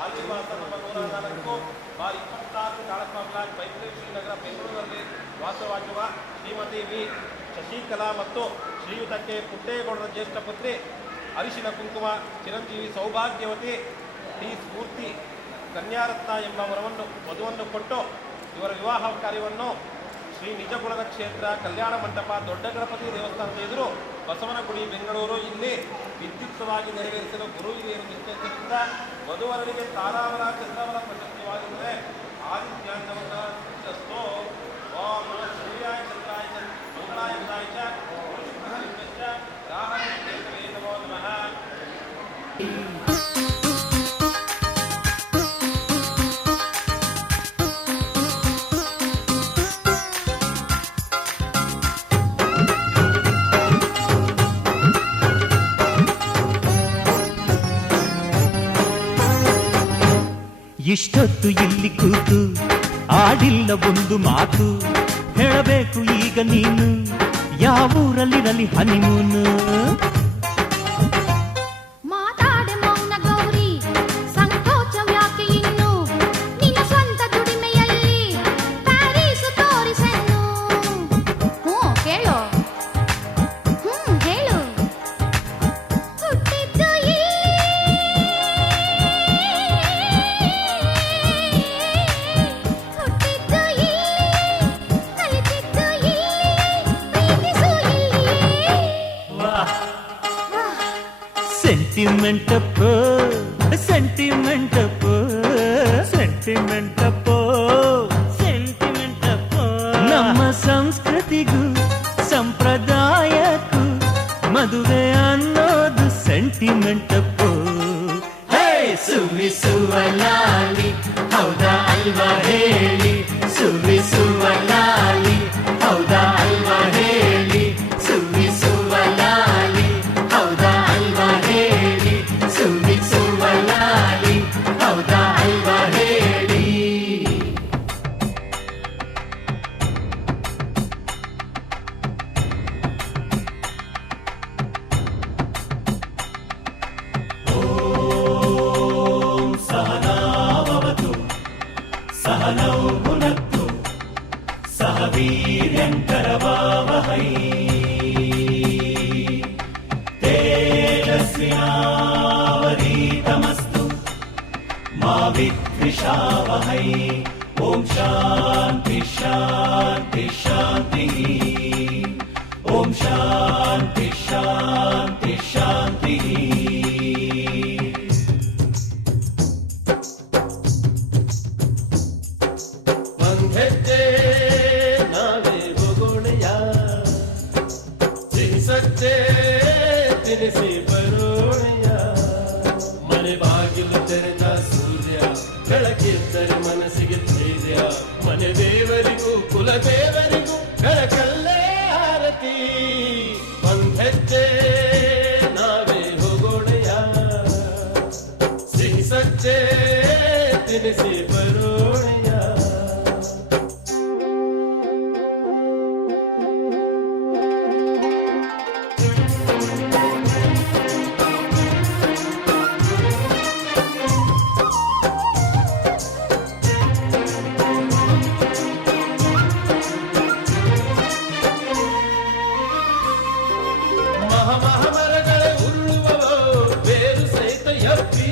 ಆದಿವಾಸ ನಂಬರ್ 104/26 ಕಾಳಪ್ಪ ಬ್ಲಾಕ್ ಬೈಕ್ರಿ ಶ್ರೀನಗರ ಬೆಂಗಳೂರಿನಲ್ಲಿ ವಾಸವಾಗಿರುವ ಶ್ರೀಮತಿ ವಿ ಶಶಿಕಲಾ ಮತ್ತು ಶ್ರೀಯುತಕ್ಕೆ ಪುಟ್ಟೇಗೌಡರ ಜ್ಯೇಷ್ಠ ಪುತ್ರಿ ಅರಿಶಿನ ಕುಂಕುಮ ಚಿರಂಜೀವಿ ಸೌಭಾಗ್ಯವತಿ ಟಿ ಸ್ಫೂರ್ತಿ ಕನ್ಯಾರತ್ನ ಎಂಬ ವಧುವನ್ನು ಕೊಟ್ಟು ಇವರ ವಿವಾಹ ಕಾರ್ಯವನ್ನು ಶ್ರೀ ನಿಜಗುಣದ ಕ್ಷೇತ್ರ ಕಲ್ಯಾಣ ಮಂಟಪ ದೊಡ್ಡ ಗಣಪತಿ ದೇವಸ್ಥಾನದ ಎದುರು ಬಸವನಗುಡಿ ಬೆಂಗಳೂರು ಇಲ್ಲಿ ವಿದ್ಯುಕ್ತವಾಗಿ ನೆರವೇರಿಸಲು ಗುರು ಹಿರಿಯರು ನಿಶ್ಚಯಿಸಿದ್ದರಿಂದ ವಧುವರರಿಗೆ ತಾರಾವರ ಚಂದ್ರವರ ಪ್ರಶಸ್ತಿವಾಗಿರುತ್ತದೆ. ಆದಿತ್ಯಾಂಗವರ ಶಸ್ತು ಓಂ ನಮಃ ಸೂರ್ಯಾಯ ಚಂದ್ರಾಯ ಮಂಗಳಾಯ ಬುಧಾಯ ಚ ಶುಕ್ರಲಿಂಗಶ್ಚ ರಾಹವೇ ಕೇತವೇ ನಮೋ ನಮಃ. ಇಷ್ಟೊತ್ತು ಇಲ್ಲಿ ಕೂತು ಆಡಿಲ್ಲ ಒಂದು ಮಾತು, ಹೇಳಬೇಕು ಈಗ ನೀನು ಯಾವೂರಲ್ಲಿರಲಿ ಹನಿಮೂನು. ಮಾತಾಡೆ ಮೌನ ಗೌರಿ, ಸಂಕೋಚವ್ಯಾಕೆ ಇನ್ನು, ನಿನ್ನ ಸ್ವಂತ ದುಡಿಮೆಯಲ್ಲಿ ಪ್ಯಾರೀಸು ತೋರಿಸೆನ್ನು. ಕೇಳು ಹೇಳು. ಹುಟ್ಟಿದ್ದು ಸೆಂಟಿಮೆಂಟಪ್ಪೋ ಸೆಂಟಿಮೆಂಟಪ್ಪೋ ಸೆಂಟಿಮೆಂಟಪ್ಪೋ ಸೆಂಟಿಮೆಂಟಪ್ಪೋ, ನಮ್ಮ ಸಂಸ್ಕೃತಿಗೂ ಸಂಪ್ರದಾಯಕ್ಕೂ ಮದುವೆ ಅನ್ನೋದು ಸೆಂಟಿಮೆಂಟಪ್ಪೋ. ಸುವಿಸುವ ಲಾಲಿ ಹೌದಾ ಅಲ್ವಾ ಹೇಳಿ, ಸುವಿಸುವ ಲಾಲಿ ಹೌದಾ ಅಲ್ವಾ ಹೇಳಿ, ಸುವಿಸುವ ಲಾಲಿ ಹೌದಾ ಅಲ್ವಾ ಹೇಳಿ, ಸುವಿಸುವ ಲಾಲಿ ಹೌದಾ ಅಲ್ವಾ ಹೇಳಿ. ಸಹನಾವತು ಸಹನೌ ಭುನಕ್ತು ಸಹ ವೀರ್ಯಂಕರವಾವಹೈ ತೇಜಸ್ವಿನಾವಧೀತಮಸ್ತು ಮಾ ವಿದ್ವಿಷಾವಹೈ. ಓಂ ಶಾಂತಿ ಶಾಂತಿ ಶಾಂತಿ, ಓಂ ಶಾಂತಿ ಶಾಂತಿ ಶಾಂತಿ. ಒಂದೆಜ್ಜೆ ನಾವೇ ಹೋಗೋಣೆಯ, ಸಿಹಿ ಸಜ್ಜೆ ತಿನಿಸಿ ಬರೋಣೆಯ. ಮನೆ ಬಾಗಿಲು ತೆರೆದ ಸೂರ್ಯ, ಬೆಳಕಿದ್ದರೆ ಮನಸ್ಸಿಗೆ ಧೈರ್ಯ. ಮನೆ ದೇವರಿಗೂ ಕುಲ ದೇವರಿಗೂ ಬೆಳಕಲ್ಲೇ ಆರತಿ. ಒಂದೆಜ್ಜೆ ನಾವೇ ಹೋಗೋಣೆಯ, ಸಿಹಿ ಸಜ್ಜೆ ತಿನಿಸಿ ಬರೋಣೆಯ. ಮಹಾಮರಗಳೇ ಉರುಳುವವೋ ಬೇರು ಸಹಿತ ಎಪ್ಪಿ,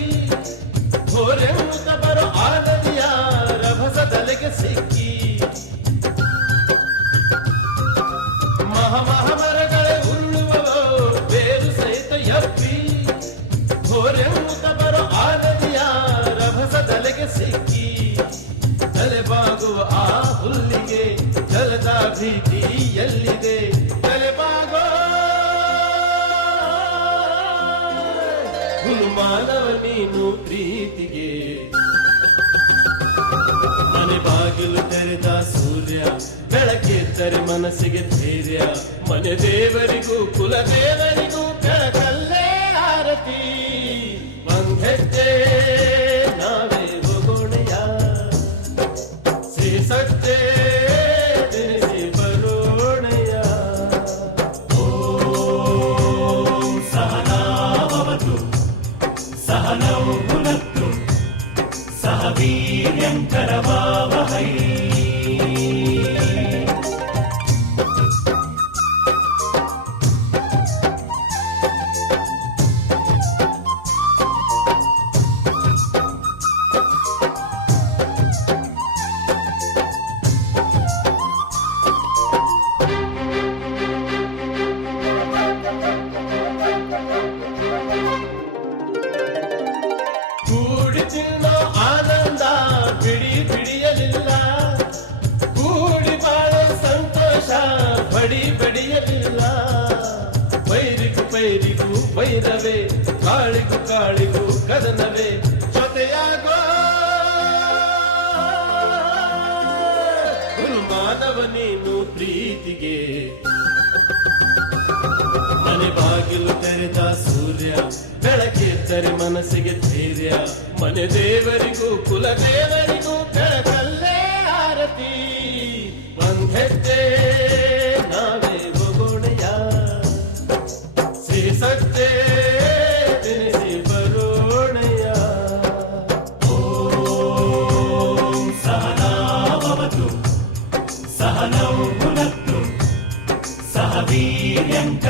ಹೊರೆಯುತ್ತ ಬರೋ ಆ ನದಿಯ ರಭಸ ತಲೆಗೆ ಸಿಕ್ಕಿ. ಮಹಾಮರಗಳೇ ಉರುಳುವವೋ ಬೇರು ಸಹಿತ ಎಪ್ಪಿ, ಹೊರೆಯುತ್ತ ಬರೋ ಆ ನದಿಯ ರಭಸ ತಲೆಗೆ ಸಿಕ್ಕಿ. ತಲೆಬಾಗುವ ಆ ಹುಲ್ಲಿಗೆ ಜಲದ ಭೀತಿ ಎಲ್ಲಿದೆ, ತಲೆಬಾಗೋ ಮಾನವ ನೀನು ಪ್ರೀತಿಗೆ. ಮನೆ ಬಾಗಿಲು ತೆರೆದ ಸೂರ್ಯ, ಬೆಳಕಿದ್ದರೆ ಮನಸ್ಸಿಗೆ ಧೈರ್ಯ. ಮನೆ ದೇವರಿಗೂ ಕುಲ ದೇವರಿಗೂ ಬೆಳಕಲ್ಲೇ ಆರತಿ. ಒಂದೆಜ್ಜೆ ನಾವೇ ಹೋಗೋಣೆಯ, ಸಿಹಿ ಸಜ್ಜೆ ತಿನಿಸಿ ಬರೋಣೆಯ. ಓಂ ಸಹನಾವತು ಸಹನೌ ಭುನಕ್ತು ಸಹ ವೀರ್ಯಂಕರವಾವಹೈ. ಮಾನವ ನೀನು ಪ್ರೀತಿಗೆ ಮನೆ ಬಾಗಿಲು ತೆರೆದ ಸೂರ್ಯ ಬೆಳಕೆತ್ತರೆ ಮನಸ್ಸಿಗೆ ಧೈರ್ಯ ಮನೆ ದೇವರಿಗೂ ಕುಲ ದೇವರಿಗೂ ಬೆಳಕಲ್ಲೇ ಆರತಿ ಒಂದೆಜ್ಜೆ ನಾವೇ ಬಗೋಣೆಯ ಸಜ್ಜೆ ತಿನಿಸಿ ಬರೋಣೆಯ ಓಂ ಸಹನಾಭವತು ಸಹನೌ ಭುನಕ್ತು ಸಹ ವೀರ್ಯಂಕರವಾವಹೈ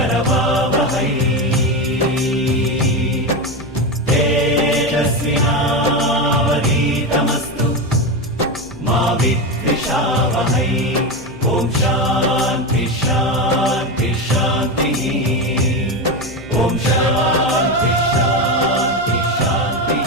ತೇಜಸ್ವಿನಾವಧೀತಮಸ್ತು ಮಾ ವಿದ್ವಿಷಾವಹೈ ಓಂ ಶಾಂತಿ ಶಾಂತಿ ಶಾಂತಿ ಓಂ ಶಾಂತಿ ಶಾಂತಿ ಶಾಂತಿ.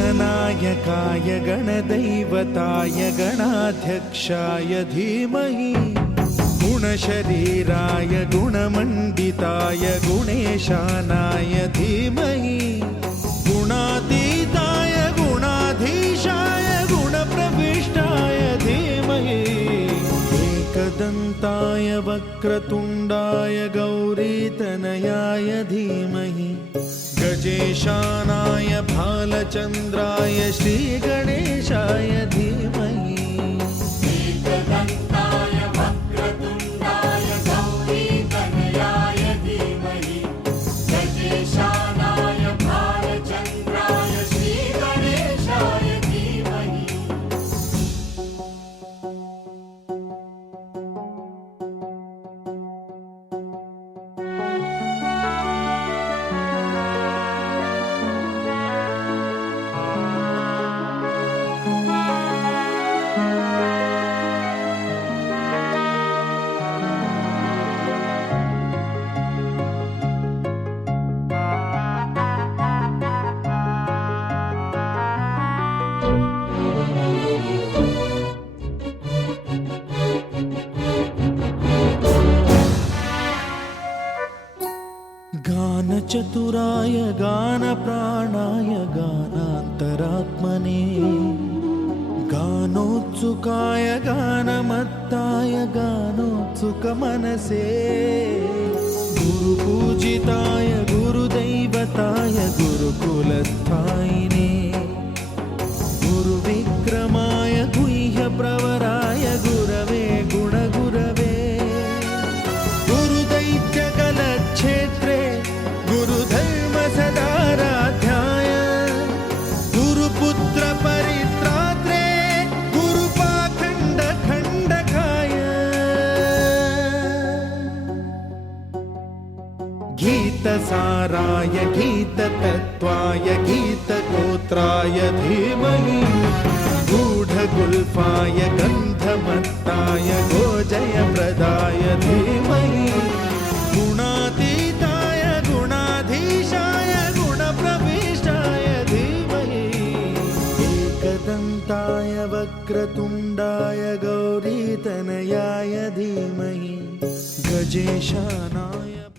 गणनायकाय गणदैवताय गणाध्यक्षाय धीमहि गुणशरीराय गुणमण्डिताय गुणेशानाय धीमहि गुणातीताय गुणाधीशाय गुणप्रविष्टाय धीमहि एकदन्ताय वक्रतुण्डाय गौरीतनयाय धीमहि गजेशानाय भालचन्द्राय श्रीगणेशाय धीमहि एकदन्ताय वक्रतुण्डाय गौरीतनयाय धीमहि गजेशानाय भालचन्द्राय श्रीगणेशाय धीमहि. गानचतुराय गानप्राणाय गानान्तरात्मने गानोत्सुकाय गानमत्ताय गानोत्सुकमनसे गुरुपूजिताय गुरुदैवताय गुरुकुलस्थायिने गुरुविक्रमाय गुह्यप्रवराय गुरवे गुणगुरवे गुरुदैत्यकलक्षेत्रे गुरुधर्म सदाराध्याय गुरुपुत्र परित्रात्रे गुरुपाखण्ड खण्डकाय गीतसाराय गीततत्त्वाय गीतगोत्राय धीमहि गूढगुल्फाय गन्धमत्ताय गोजयप्रदाय धीमहि गुणातीताय गुणाधीशाय गुणप्रविष्टाय धीमहि एकदन्ताय वक्रतुण्डाय गौरीतनयाय धीमहि गजेशानाय